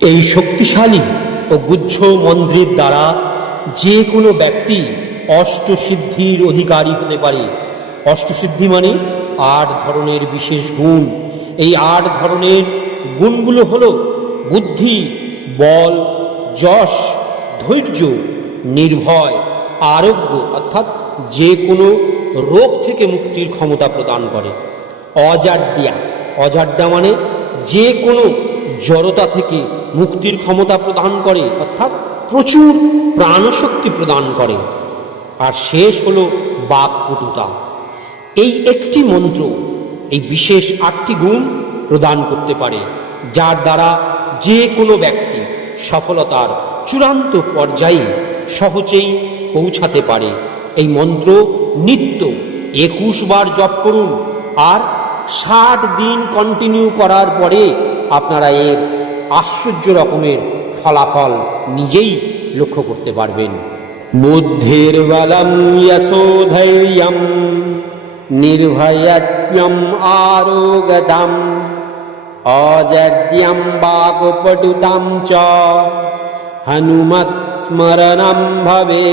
এই শক্তিশালী ও গুচ্ছ মন্ত্রের দ্বারা যে কোনো ব্যক্তি অষ্টসিদ্ধির অধিকারী হতে পারে। অষ্টসিদ্ধি মানে আট ধরনের বিশেষ গুণ। এই আট ধরনের গুণগুলো হল বুদ্ধি, বল, যশ, ধৈর্য, নির্ভয়, আরোগ্য অর্থাৎ যে কোনো রোগ থেকে মুক্তির ক্ষমতা প্রদান করে। অজাড্যা। অজাড্যা মানে যে কোনো জড়তা থেকে মুক্তির ক্ষমতা প্রদান করে, অর্থাৎ প্রচুর প্রাণশক্তি প্রদান করে। আর শেষ হল বাকপটুতা এই একটি মন্ত্র, এই বিশেষ আটটি গুণ প্রদান করতে পারে, যার দ্বারা যে কোনো ব্যক্তি সফলতার চূড়ান্ত পর্যায়ে সহজেই পৌঁছাতে পারে। এই মন্ত্র নিত্য একুশ বার জপ করুন, আর ষাট দিন কন্টিনিউ করার পরে আপনারা এর আশ্চর্য রকমের ফলাফল নিজেই লক্ষ্য করতে পারবেন। বুদ্ধির বলম যশোধৈর্যম নির্ভয়ত্বম আরোগতাম অজড্যম বাগপটুতাম চ, হনুমৎ স্মরণম ভবে।